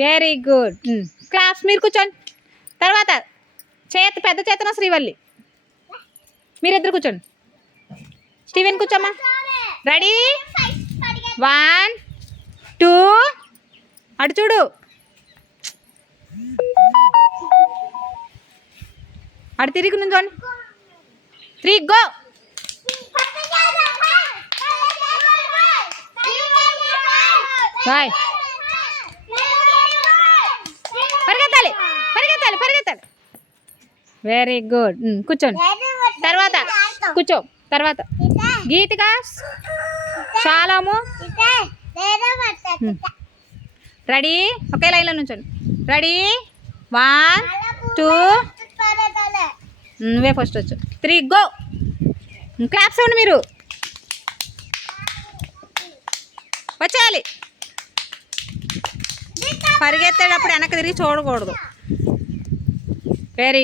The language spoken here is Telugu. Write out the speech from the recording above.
Very good. క్లాప్స్. మీరు కూర్చోండి. తర్వాత పెద్ద చేతన శ్రీవల్లి, మీరిద్దరు కూర్చోండి. స్టీవెన్ కూర్చోమ్మా. రెడీ? 1 2 అటు చూడు. అటు తిరిగి నుంచోండి. 3 గో. బాయ్. పరిగెత్తాలి పరిగెత్తాలి పరిగెత్తాలి. Very good. కూర్చోండి. తర్వాత కూర్చో. తర్వాత గీతిక, శాలము. రెడీ? ఒకే లైన్లో నుంచోండి. రెడీ? 1 2 నువ్వే ఫస్ట్ వచ్చు. 3 గో. క్లాప్స్ ఇవ్వండి. మీరు వచ్చేయాలి. పరిగెత్తేటప్పుడు వెనక్కి తిరిగి చూడకూడదు. వెరీ